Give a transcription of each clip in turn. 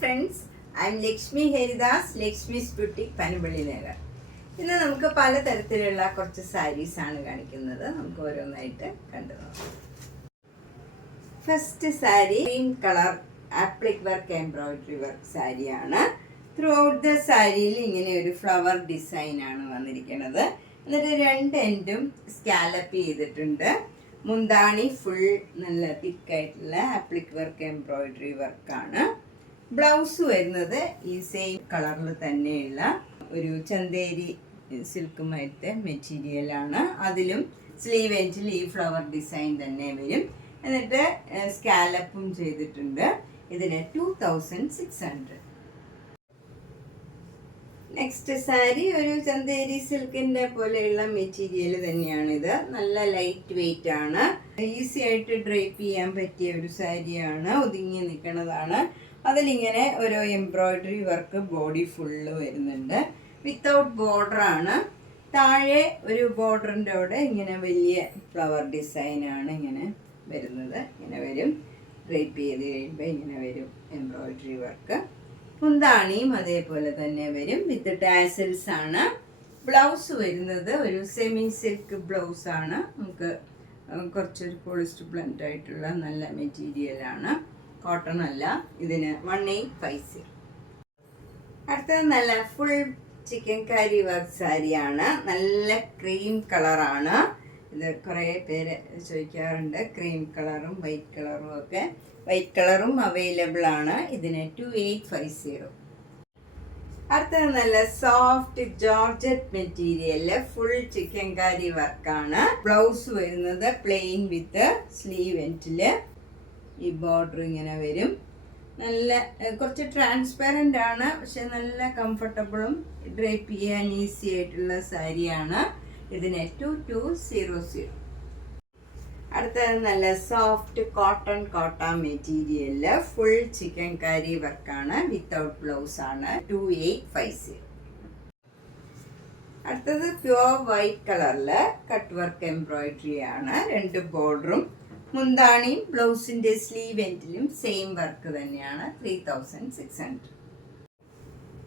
Friends, I M Lakshmi Haridas, Lakshmi's boutique Panampilly Nagar. ഇന്ന് നമുക്ക് പലതരത്തിലുള്ള കുറച്ച് സാരീസാണ് കാണിക്കുന്നത്. നമുക്ക് ഓരോന്നായിട്ട് കണ്ടു നോക്കാം. First sari cream colour appliqué work embroidery work സാരിയാണ്. ത്രൂ ഔട്ട് ദ സാരിയിൽ ഇങ്ങനെ ഒരു ഫ്ലവർ ഡിസൈൻ ആണ് വന്നിരിക്കുന്നത്. എന്നിട്ട് രണ്ട് എൻഡും സ്കാലപ്പ് ചെയ്തിട്ടുണ്ട്. മുന്താണി ഫുൾ നല്ല തിക്കായിട്ടുള്ള ആപ്ലിക് വർക്ക് എംബ്രോയിഡറി വർക്കാണ്. ബ്ലൗസ് വരുന്നത് ഈ സെയിം കളറിൽ തന്നെയുള്ള ഒരു ചന്തേരി സിൽക്കുമായിട്ട് മെറ്റീരിയലാണ്. അതിലും സ്ലീവ് എൻഡിൽ ഈ ഫ്ലവർ ഡിസൈൻ തന്നെ വരും. എന്നിട്ട് സ്കാലപ്പും ചെയ്തിട്ടുണ്ട്. ഇതിന് 2600. നെക്സ്റ്റ് സാരി ഒരു ചന്തേരി സിൽക്കിന്റെ പോലെയുള്ള മെറ്റീരിയൽ തന്നെയാണിത്. നല്ല ലൈറ്റ് വെയിറ്റ് ആണ്. ഈസി ആയിട്ട് ഡ്രൈപ്പ് ചെയ്യാൻ പറ്റിയ ഒരു സാരിയാണ്. ഒതുങ്ങി നിൽക്കുന്നതാണ്. അതിലിങ്ങനെ ഓരോ എംബ്രോയിഡറി വർക്ക് ബോഡി ഫുള്ള് വരുന്നുണ്ട്. വിത്തൗട്ട് ബോർഡർ ആണ്. താഴെ ഒരു ബോർഡറിൻ്റെ അവിടെ ഇങ്ങനെ വലിയ ഫ്ലവർ ഡിസൈനാണ് ഇങ്ങനെ വരുന്നത്. ഇങ്ങനെ വരും. ഡ്രൈപ്പ് ചെയ്ത് കഴിയുമ്പോൾ ഇങ്ങനെ വരും എംബ്രോയിഡറി വർക്ക്. മുന്താണിയും അതേപോലെ തന്നെ വരും. വിത്ത് ടാസൽസ് ആണ്. ബ്ലൗസ് വരുന്നത് ഒരു സെമി സിൽക്ക് ബ്ലൗസ് ആണ്. നമുക്ക് കുറച്ചൊരു പോളിസ്റ്റർ ബ്ലെൻഡ് ആയിട്ടുള്ള നല്ല മെറ്റീരിയലാണ്. കോട്ടൺ അല്ല. ഇതിന് 1850. അടുത്തത് നല്ല ഫുൾ ചിക്കൻ കാരി വർക്ക് സാരിയാണ്. നല്ല ക്രീം കളറാണ്. ഇത് കുറേ പേര് ചോദിക്കാറുണ്ട്, ക്രീം കളറും വൈറ്റ് കളറും ഒക്കെ. വൈറ്റ് കളറും അവൈലബിൾ ആണ്. ഇതിന് 2850. അടുത്തത് നല്ല soft georgette material full chicken കാരി വർക്കാണ്. ബ്ലൗസ് വരുന്നത് പ്ലെയിൻ വിത്ത് സ്ലീവ് എൻഡില് ഈ ബോർഡർ ഇങ്ങനെ വരും. നല്ല കുറച്ച് ട്രാൻസ്പെറൻ്റ് ആണ്, പക്ഷെ നല്ല കംഫർട്ടബിളും ഡ്രൈപ്പ് ചെയ്യാൻ ഈസി ആയിട്ടുള്ള സാരിയാണ്. ഇതിന് 2200. അടുത്തത് നല്ല സോഫ്റ്റ് കോട്ടൺ കോട്ട മെറ്റീരിയല് ഫുൾ ചിക്കൻ കാരി വർക്കാണ്. വിത്തൗട്ട് ബ്ലൗസ് ആണ്. 2850. അടുത്തത് പ്യുവർ വൈറ്റ് കളറില് കട്ട് വർക്ക് എംബ്രോയിഡറി ആണ്. രണ്ട് ബോർഡറും മുന്താണിയും ബ്ലൗസിന്റെ സ്ലീവ് എൻഡിലും സെയിം വർക്ക് തന്നെയാണ്. 3600.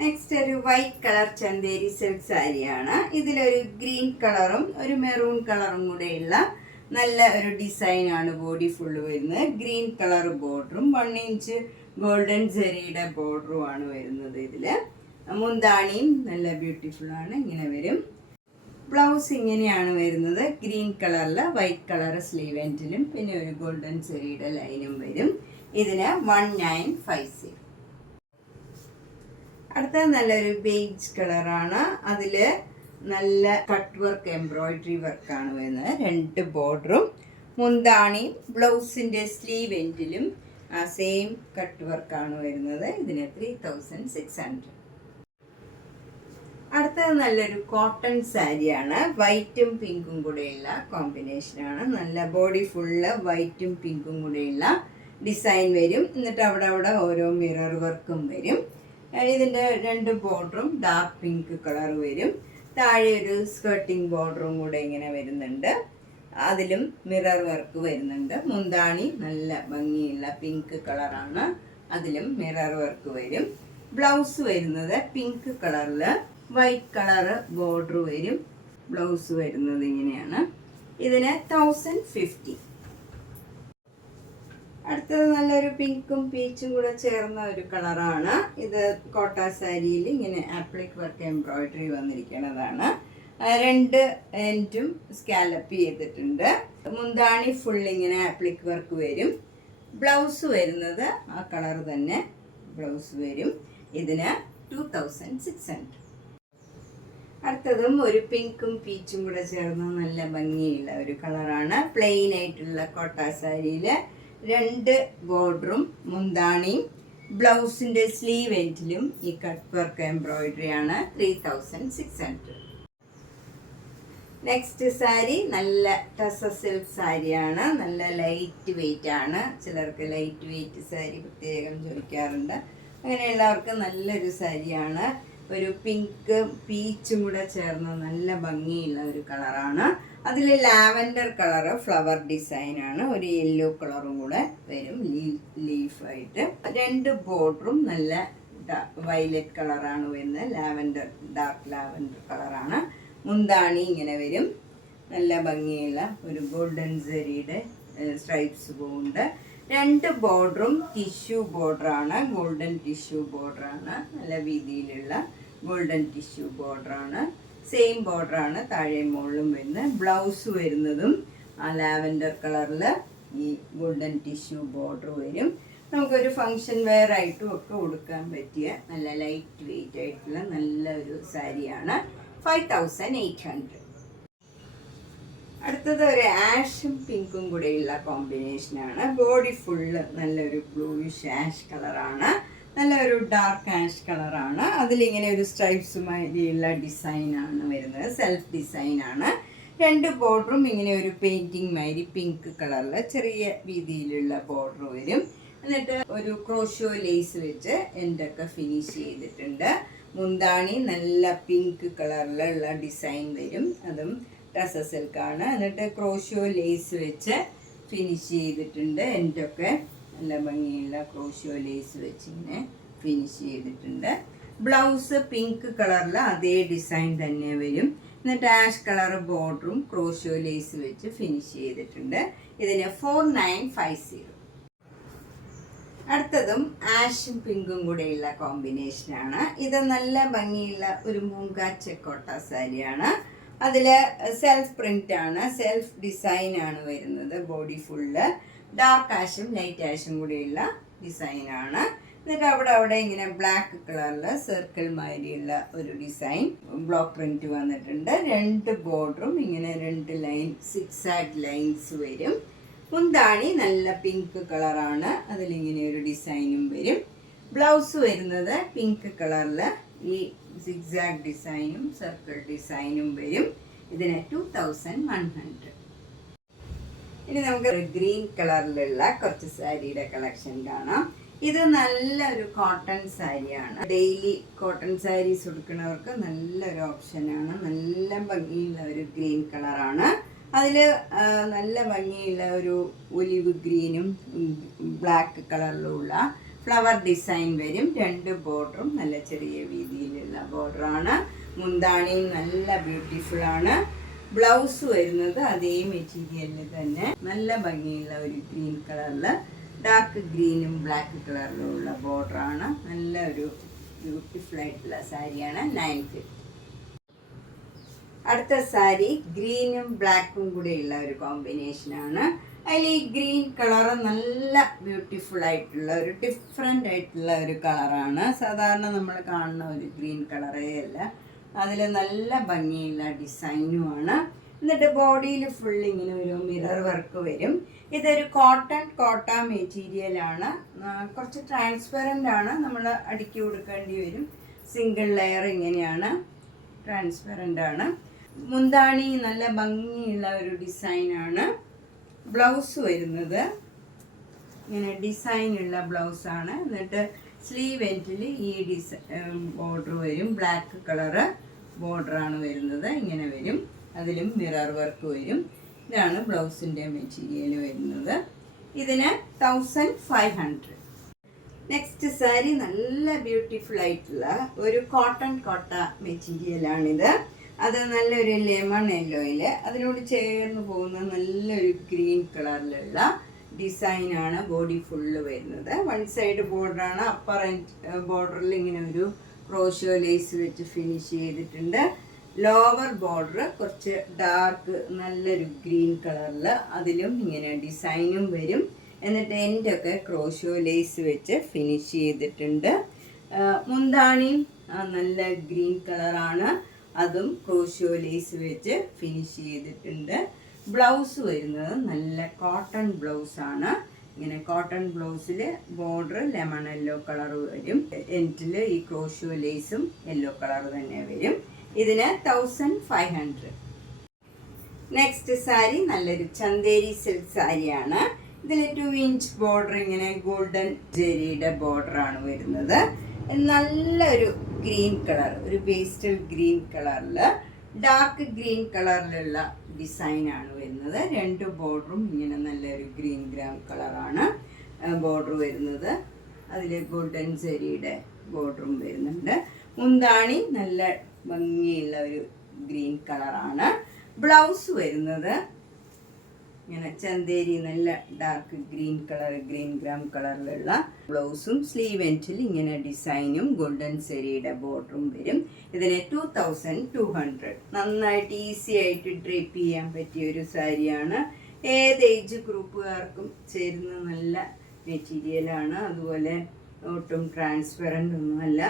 നെക്സ്റ്റ് ഒരു വൈറ്റ് കളർ ചന്തേരി സിൽക്ക് സാരിയാണ്. ഇതിലൊരു ഗ്രീൻ കളറും ഒരു മെറൂൺ കളറും കൂടെയുള്ള നല്ല ഒരു ഡിസൈനാണ് ബോഡി ഫുള്ള് വരുന്നത്. ഗ്രീൻ കളർ ബോർഡറും 1 ഇഞ്ച് ഗോൾഡൻ ജെറിയുടെ ബോർഡറും ആണ് വരുന്നത്. ഇതില് മുന്താണിയും നല്ല ബ്യൂട്ടിഫുൾ ആണ്. ഇങ്ങനെ വരും. ബ്ലൗസ് ഇങ്ങനെയാണ് വരുന്നത്. ഗ്രീൻ കളറിൽ വൈറ്റ് കളർ സ്ലീവ് എൻഡിലും പിന്നെ ഒരു ഗോൾഡൻ ചെറിയുടെ ലൈനും വരും. ഇതിന് 1950. അടുത്ത നല്ലൊരു ബേജ് കളറാണ്. അതിൽ നല്ല കട്ട് വർക്ക് എംബ്രോയിഡറി വർക്കാണ് വരുന്നത്. രണ്ട് ബോർഡറും മുന്താണി ബ്ലൗസിൻ്റെ സ്ലീവ് എൻഡിലും ആ സെയിം കട്ട് വർക്കാണ് വരുന്നത്. ഇതിന് 3600. അടുത്തത് നല്ലൊരു കോട്ടൺ സാരിയാണ്. വൈറ്റും പിങ്കും കൂടെയുള്ള കോമ്പിനേഷനാണ്. നല്ല ബോഡി ഫുള്ള് വൈറ്റും പിങ്കും കൂടെയുള്ള ഡിസൈൻ വരും. എന്നിട്ട് അവിടെ അവിടെ ഓരോ മിറർ വർക്കും വരും. ഇതിൻ്റെ രണ്ട് ബോർഡറും ഡാർക്ക് പിങ്ക് കളർ വരും. താഴെ ഒരു സ്കേർട്ടിങ് ബോർഡറും കൂടെ ഇങ്ങനെ വരുന്നുണ്ട്. അതിലും മിറർ വർക്ക് വരുന്നുണ്ട്. മുന്താണി നല്ല ഭംഗിയുള്ള പിങ്ക് കളറാണ്. അതിലും മിറർ വർക്ക് വരും. ബ്ലൗസ് വരുന്നത് പിങ്ക് കളറിൽ വൈറ്റ് കളറ് ബോർഡർ വരും. ബ്ലൗസ് വരുന്നത് ഇങ്ങനെയാണ്. ഇതിന് 1050. അടുത്തത് നല്ലൊരു പിങ്കും പീച്ചും കൂടെ ചേർന്ന ഒരു കളറാണ്. ഇത് കോട്ട സാരിയിൽ ഇങ്ങനെ ആപ്ലിക് വർക്ക് എംബ്രോയിഡറി വന്നിരിക്കുന്നതാണ്. രണ്ട് എൻഡും സ്കാലപ്പ് ചെയ്തിട്ടുണ്ട്. മുന്താണി ഫുൾ ഇങ്ങനെ ആപ്ലിക് വർക്ക് വരും. ബ്ലൗസ് വരുന്നത് ആ കളർ തന്നെ ബ്ലൗസ് വരും. ഇതിന് 2600. അടുത്തതും ഒരു പിങ്കും പീച്ചും കൂടെ ചേർന്ന് നല്ല ഭംഗിയുള്ള ഒരു കളറാണ്. പ്ലെയിൻ ആയിട്ടുള്ള കോട്ട സാരിയില് രണ്ട് ബോർഡറും മുന്താണിയും ബ്ലൗസിന്റെ സ്ലീവ് എൻഡിലും ഈ കട്ട് വർക്ക് എംബ്രോയിഡറി ആണ്. 3600. നെക്സ്റ്റ് സാരി നല്ല ടസ സിൽക്ക് സാരിയാണ്. നല്ല ലൈറ്റ് വെയിറ്റ് ആണ്. ചിലർക്ക് ലൈറ്റ് വെയിറ്റ് സാരി പ്രത്യേകം ചോദിക്കാറുണ്ട്. അങ്ങനെയുള്ളവർക്ക് നല്ലൊരു സാരിയാണ്. ഒരു പിങ്ക് പീച്ചും കൂടെ ചേർന്ന നല്ല ഭംഗിയുള്ള ഒരു കളറാണ്. അതിൽ ലാവൻഡർ കളറ് ഫ്ലവർ ഡിസൈനാണ്, ഒരു യെല്ലോ കളറും കൂടെ വരും ലീഫായിട്ട്. 2 ബോർഡറും നല്ല വയലറ്റ് കളറാണ് വരുന്നത്, ലാവൻഡർ ഡാർക്ക് ലാവൻഡർ കളറാണ്. മുന്താണി ഇങ്ങനെ വരും, നല്ല ഭംഗിയുള്ള ഒരു ഗോൾഡൻ സെറിയുടെ സ്ട്രൈപ്സ് പോകുന്നുണ്ട്. 2 ബോർഡറും ടിഷ്യൂ ബോർഡറാണ്, ഗോൾഡൻ ടിഷ്യൂ ബോർഡറാണ്, നല്ല വീതിയിലുള്ള ഗോൾഡൻ ടിഷ്യൂ ബോർഡറാണ്. സെയിം ബോർഡറാണ് താഴെ മുകളിലും വരുന്നത്. ബ്ലൗസ് വരുന്നതും ആ ലാവൻഡർ കളറിൽ ഈ ഗോൾഡൻ ടിഷ്യൂ ബോർഡർ വരും. നമുക്കൊരു ഫങ്ഷൻ വെയർ ആയിട്ടും ഒക്കെ കൊടുക്കാൻ പറ്റിയ നല്ല ലൈറ്റ് വെയിറ്റ് ആയിട്ടുള്ള നല്ലൊരു സാരിയാണ്. 5800. അടുത്തത് ഒരു ആഷും പിങ്കും കൂടെയുള്ള കോമ്പിനേഷനാണ്. ബോഡി ഫുള്ള് നല്ലൊരു ബ്ലൂയിഷ് ആഷ് കളറാണ്, നല്ലൊരു ഡാർക്ക് ആഷ് കളറാണ്. അതിലിങ്ങനെ ഒരു സ്ട്രൈപ്സുമാതിരിയുള്ള ഡിസൈനാണ് വരുന്നത്, സെൽഫ് ഡിസൈനാണ്. 2 ബോർഡറും ഇങ്ങനെ ഒരു പെയിൻറ്റിങ് മാതിരി പിങ്ക് കളറിൽ ചെറിയ രീതിയിലുള്ള ബോർഡർ വരും. എന്നിട്ട് ഒരു ക്രോഷോ ലേസ് വെച്ച് എൻ്റെയൊക്കെ ഫിനിഷ് ചെയ്തിട്ടുണ്ട്. മുന്താണി നല്ല പിങ്ക് കളറിലുള്ള ഡിസൈൻ വരും, അതും ടസ സിൽക്കാണ്. എന്നിട്ട് ക്രോഷോ ലേസ് വെച്ച് ഫിനിഷ് ചെയ്തിട്ടുണ്ട്. എൻ്റെയൊക്കെ നല്ല ഭംഗിയുള്ള ക്രോഷോ ലേസ് വെച്ച് ഇങ്ങനെ ഫിനിഷ് ചെയ്തിട്ടുണ്ട്. ബ്ലൗസ് പിങ്ക് കളറിൽ അതേ ഡിസൈൻ തന്നെ വരും. എന്നിട്ട് ആഷ് കളർ ബോർഡറും ക്രോഷോ ലേസ് വെച്ച് ഫിനിഷ് ചെയ്തിട്ടുണ്ട്. ഇതിന് 4950. അടുത്തതും ആഷും പിങ്കും കൂടെയുള്ള കോമ്പിനേഷനാണ്. ഇത് നല്ല ഭംഗിയുള്ള ഒരു മൂങ്ക ചെക്കോട്ട സാരിയാണ്. അതിൽ സെൽഫ് പ്രിന്റ് ആണ്, സെൽഫ് ഡിസൈൻ ആണ് വരുന്നത്. ബോഡി ഫുള്ള് ഡാർക്ക് ആഷും ലൈറ്റ് ആഷും കൂടിയുള്ള ഡിസൈനാണ്. എന്നിട്ട് അവിടെ ഇങ്ങനെ ബ്ലാക്ക് കളറിൽ സർക്കിൾ മാതിരിയുള്ള ഒരു ഡിസൈൻ ബ്ലോക്ക് പ്രിന്റ് വന്നിട്ടുണ്ട്. 2 ബോർഡറും ഇങ്ങനെ 2 ലൈൻ സിക്സാഗ് ലൈൻസ് വരും. മുന്താണി നല്ല പിങ്ക് കളറാണ്, അതിലിങ്ങനെ ഒരു ഡിസൈനും വരും. ബ്ലൗസ് വരുന്നത് പിങ്ക് കളറിൽ ഈ സിക്സാഗ് ഡിസൈനും സർക്കിൾ ഡിസൈനും വരും. ഇതിന് 2100. ഇനി നമുക്ക് ഗ്രീൻ കളറിലുള്ള കുറച്ച് സാരിയുടെ കളക്ഷൻ കാണാം. ഇത് നല്ലൊരു കോട്ടൺ സാരിയാണ്. ഡെയിലി കോട്ടൺ സാരീസ് ഉടുക്കുന്നവർക്ക് നല്ലൊരു ഓപ്ഷനാണ്. നല്ല ഭംഗിയുള്ള ഒരു ഗ്രീൻ കളറാണ്. അതിൽ നല്ല ഭംഗിയുള്ള ഒരു ഒലിവ് ഗ്രീനും ബ്ലാക്ക് കളറിലുള്ള ഫ്ലവർ ഡിസൈൻ വരും. 2 ബോർഡറും നല്ല ചെറിയ വീതിയിലുള്ള ബോർഡറാണ്. മുന്താണിയും നല്ല ബ്യൂട്ടിഫുൾ ആണ്. ബ്ലൗസ് വരുന്നത് അതേ മെറ്റീരിയലിൽ തന്നെ നല്ല ഭംഗിയുള്ള ഒരു ഗ്രീൻ കളറിൽ ഡാർക്ക് ഗ്രീനും ബ്ലാക്ക് കളറിലുള്ള ബോർഡറാണ്. നല്ല ഒരു ബ്യൂട്ടിഫുൾ ആയിട്ടുള്ള സാരിയാണ്. 950. അടുത്ത സാരി ഗ്രീനും ബ്ലാക്കും കൂടെയുള്ള ഒരു കോമ്പിനേഷനാണ്. അതിൽ ഈ ഗ്രീൻ കളറ് നല്ല ബ്യൂട്ടിഫുൾ ആയിട്ടുള്ള ഒരു ഡിഫറെൻ്റ് ആയിട്ടുള്ള ഒരു കളറാണ്. സാധാരണ നമ്മൾ കാണുന്ന ഒരു ഗ്രീൻ കളറേ അല്ല, അതിൽ നല്ല ഭംഗിയുള്ള ഡിസൈനുമാണ്. എന്നിട്ട് ബോഡിയിൽ ഫുൾ ഇങ്ങനെ ഒരു മിറർ വർക്ക് വരും. ഇതൊരു കോട്ട മെറ്റീരിയലാണ്. കുറച്ച് ട്രാൻസ്പെറൻ്റ് ആണ്, നമ്മൾ അടുക്കി കൊടുക്കേണ്ടി വരും. സിംഗിൾ ലെയർ ഇങ്ങനെയാണ്, ട്രാൻസ്പെറൻ്റ് ആണ്. മുന്താണി നല്ല ഭംഗിയുള്ള ഒരു ഡിസൈനാണ്. ബ്ലൗസ് വരുന്നത് ഇങ്ങനെ ഡിസൈനുള്ള ബ്ലൗസാണ്. എന്നിട്ട് സ്ലീവ് എൻഡിൽ ഈ ബോർഡർ വരും, ബ്ലാക്ക് കളറ് ബോർഡറാണ് വരുന്നത്, ഇങ്ങനെ വരും. അതിലും മിറർ വർക്ക് വരും. ഇതാണ് ബ്ലൗസിൻ്റെ മെറ്റീരിയൽ വരുന്നത്. ഇതിന് 1500. നെക്സ്റ്റ് സാരി നല്ല ബ്യൂട്ടിഫുൾ ആയിട്ടുള്ള ഒരു കോട്ടൺ മെറ്റീരിയലാണിത്. അത് നല്ലൊരു ലെമൺ യെല്ലോയിൽ അതിനോട് ചേർന്ന് പോകുന്ന നല്ലൊരു ഗ്രീൻ കളറിലുള്ള ഡിസൈനാണ് ബോഡി ഫുള്ള് വരുന്നത്. 1 സൈഡ് ബോർഡറാണ്. അപ്പർ ബോർഡറിൽ ഇങ്ങനെ ഒരു ക്രോഷോ ലേസ് വെച്ച് ഫിനിഷ് ചെയ്തിട്ടുണ്ട്. ലോവർ ബോർഡർ കുറച്ച് ഡാർക്ക് നല്ലൊരു ഗ്രീൻ കളറിൽ അതിലും ഇങ്ങനെ ഡിസൈനും വരും. എന്നിട്ട് എൻ്റെയൊക്കെ ക്രോഷോ ലേസ് വെച്ച് ഫിനിഷ് ചെയ്തിട്ടുണ്ട്. മുന്താണിയും നല്ല ഗ്രീൻ കളറാണ്, അതും ക്രോഷോ ലേസ് വെച്ച് ഫിനിഷ് ചെയ്തിട്ടുണ്ട്. ബ്ലൗസ് വരുന്നത് നല്ല കോട്ടൺ ബ്ലൗസാണ്. ഇങ്ങനെ കോട്ടൺ ബ്ലൗസിൽ ബോർഡർ ലെമൺ യെല്ലോ കളർ വരും. എൻഡിൽ ഈ ക്രോഷോ ലേസും യെല്ലോ കളർ തന്നെ വരും. ഇതിന് 1500. നെക്സ്റ്റ് സാരി നല്ലൊരു ചന്തേരി സിൽക്ക് സാരിയാണ്. ഇതിൽ 2 ഇഞ്ച് ബോർഡർ ഇങ്ങനെ ഗോൾഡൻ ജെറിയുടെ ബോർഡറാണ് വരുന്നത്. നല്ലൊരു ഗ്രീൻ കളർ, ഒരു പേസ്റ്റൽ ഗ്രീൻ കളറിൽ ഡാർക്ക് ഗ്രീൻ കളറിലുള്ള ഡിസൈനാണ് വരുന്നത്. രണ്ട് ബോർഡറും ഇങ്ങനെ നല്ലൊരു ഗ്രീൻ ഗ്രാം കളറാണ് ബോർഡർ വരുന്നത്. അതിൽ ഗോൾഡൻ സെരിയുടെ ബോർഡറും വരുന്നുണ്ട്. മുന്താണി നല്ല ഭംഗിയുള്ള ഒരു ഗ്രീൻ കളറാണ്. ബ്ലൗസ് വരുന്നത് ഇങ്ങനെ ചന്തേരി നല്ല dark green colour, green gram കളറിലുള്ള ബ്ലൗസും സ്ലീവ് എൻഡിൽ ഇങ്ങനെ ഡിസൈനും ഗോൾഡൻ സെരിയുടെ ബോർഡറും വരും. ഇതിന് 2200. നന്നായിട്ട് ഈസി ആയിട്ട് ഡ്രേപ്പ് ചെയ്യാൻ പറ്റിയ ഒരു സാരിയാണ്. ഏത് ഏജ് ഗ്രൂപ്പുകാർക്കും ചേരുന്ന നല്ല മെറ്റീരിയലാണ്. അതുപോലെ ഒട്ടും ട്രാൻസ്പെറൻ്റ് ഒന്നുമല്ല.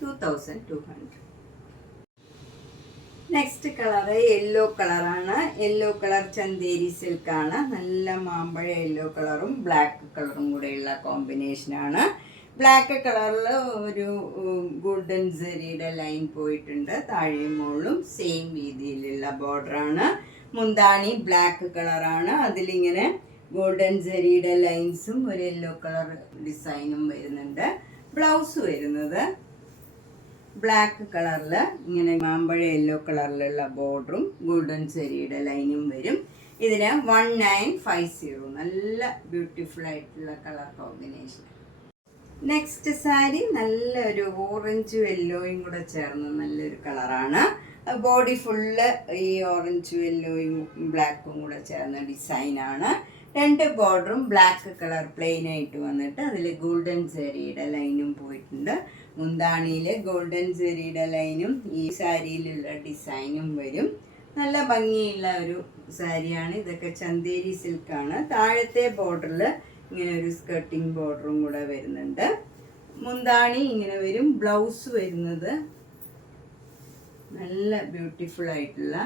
2200. നെക്സ്റ്റ് കളറ് യെല്ലോ കളറാണ്. യെല്ലോ കളർ ചന്തേരി സിൽക്കാണ്. നല്ല മാമ്പഴ യെല്ലോ കളറും ബ്ലാക്ക് കളറും കൂടെയുള്ള കോമ്പിനേഷനാണ്. ബ്ലാക്ക് കളറിൽ ഒരു ഗോൾഡൻ സെരിയുടെ ലൈൻ പോയിട്ടുണ്ട്. താഴെയും മുകളിലും സെയിം രീതിയിലുള്ള ബോർഡറാണ്. മുന്താണി ബ്ലാക്ക് കളറാണ്. അതിലിങ്ങനെ ഗോൾഡൻ സെരിയുടെ ലൈൻസും ഒരു യെല്ലോ കളർ ഡിസൈനും വരുന്നുണ്ട്. ബ്ലൗസ് വരുന്നത് ബ്ലാക്ക് കളറിൽ ഇങ്ങനെ മാമ്പഴ യെല്ലോ കളറിലുള്ള ബോർഡറും ഗോൾഡൻ സെരിയുടെ ലൈനും വരും. ഇതിന് 1950. നല്ല ബ്യൂട്ടിഫുൾ ആയിട്ടുള്ള കളർ കോമ്പിനേഷൻ. നെക്സ്റ്റ് സാരി നല്ലൊരു ഓറഞ്ചും യെല്ലോയും കൂടെ ചേർന്ന് നല്ലൊരു കളറാണ്. ബോഡി ഫുള്ള് ഈ ഓറഞ്ചും യെല്ലോയും ബ്ലാക്കും കൂടെ ചേർന്ന ഡിസൈനാണ്. രണ്ട് ബോർഡറും ബ്ലാക്ക് കളർ പ്ലെയിൻ ആയിട്ട് വന്നിട്ട് അതിൽ ഗോൾഡൻ സെരിയുടെ ലൈനും പോയിട്ടുണ്ട്. മുന്താണിയിൽ ഗോൾഡൻ സെരിയുടെ ലൈനും ഈ സാരിയിലുള്ള ഡിസൈനും വരും. നല്ല ഭംഗിയുള്ള ഒരു സാരിയാണ്. ഇതൊക്കെ ചന്തേരി സിൽക്കാണ്. താഴത്തെ ബോർഡറിൽ ഇങ്ങനെ ഒരു സ്കർട്ടിങ് ബോർഡറും കൂടെ വരുന്നുണ്ട്. മുന്താണി ഇങ്ങനെ വരും. ബ്ലൗസ് വരുന്നത് നല്ല ബ്യൂട്ടിഫുൾ ആയിട്ടുള്ള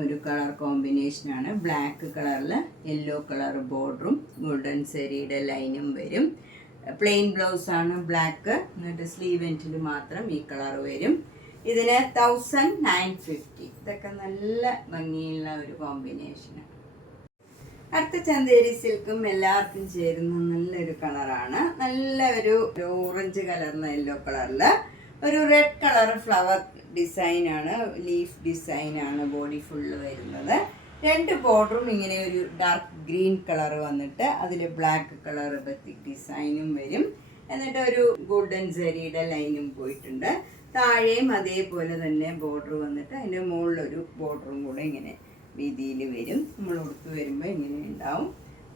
ഒരു കളർ കോമ്പിനേഷനാണ്. ബ്ലാക്ക് കളറിൽ യെല്ലോ കളർ ബോർഡറും ഗോൾഡൻ സെരിയുടെ ലൈനും വരും. പ്ലെയിൻ ബ്ലൗസാണ് ബ്ലാക്ക്. എന്നിട്ട് സ്ലീവ് എൻഡിൽ മാത്രം ഈ കളർ വരും. ഇതിന് 1950. ഇതൊക്കെ നല്ല ഭംഗിയുള്ള ഒരു കോമ്പിനേഷനാണ്. അടുത്ത ചന്തേരി സിൽക്കും എല്ലാവർക്കും ചേരുന്ന നല്ലൊരു കളറാണ്. നല്ല ഒരു ഓറഞ്ച് കലർന്ന യെല്ലോ കളറിൽ ഒരു റെഡ് കളർ ഫ്ലവർ ഡിസൈനാണ്, ലീഫ് ഡിസൈനാണ് ബോഡി ഫുള്ള് വരുന്നത്. രണ്ട് ബോർഡറും ഇങ്ങനെ ഒരു ഡാർക്ക് ഗ്രീൻ കളർ വന്നിട്ട് അതിൽ ബ്ലാക്ക് കളർ ബത്തിക് ഡിസൈനും വരും. എന്നിട്ട് ഒരു ഗോൾഡൻ സെരിയുടെ ലൈനും പോയിട്ടുണ്ട്. താഴെയും അതേപോലെ തന്നെ ബോർഡർ വന്നിട്ട് അതിൻ്റെ മുകളിലൊരു ബോർഡറും കൂടെ ഇങ്ങനെ വീതിയിൽ വരും. നമ്മൾ ഉടുത്ത് വരുമ്പോൾ ഇങ്ങനെ ഉണ്ടാവും.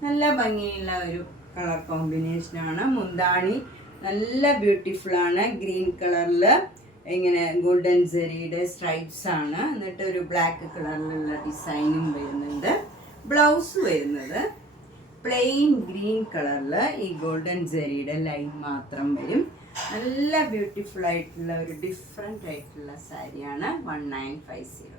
നല്ല ഭംഗിയുള്ള ഒരു കളർ കോമ്പിനേഷനാണ്. മുന്താണി നല്ല ബ്യൂട്ടിഫുള്ളാണ്. ഗ്രീൻ കളറിൽ ഇങ്ങനെ ഗോൾഡൻ സെരിയുടെ സ്ട്രൈപ്സ് ആണ്. എന്നിട്ട് ഒരു ബ്ലാക്ക് കളറിലുള്ള ഡിസൈനും വരുന്നുണ്ട്. ബ്ലൗസ് വരുന്നത് പ്ലെയിൻ ഗ്രീൻ കളറിൽ ഈ ഗോൾഡൻ സെരിയുടെ ലൈൻ മാത്രം വരും. നല്ല ബ്യൂട്ടിഫുൾ ആയിട്ടുള്ള ഒരു ഡിഫറെൻ്റ് ആയിട്ടുള്ള സാരിയാണ് 1950.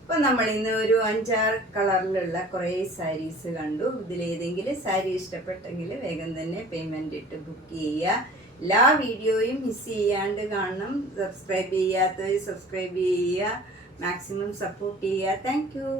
അപ്പോൾ നമ്മൾ ഇന്ന് ഒരു 5-6 കളറിലുള്ള കുറേ സാരീസ് കണ്ടു. ഇതിലേതെങ്കിലും സാരി ഇഷ്ടപ്പെട്ടെങ്കിൽ വേഗം തന്നെ പേയ്മെൻ്റ് ഇട്ട് ബുക്ക് ചെയ്യുക. എല്ലാ വീഡിയോയും മിസ് ചെയ്യാണ്ട് കാണണം. സബ്സ്ക്രൈബ് ചെയ്യാത്തവർ സബ്സ്ക്രൈബ് ചെയ്യുക. മാക്സിമം സപ്പോർട്ട് ചെയ്യുക. Thank you.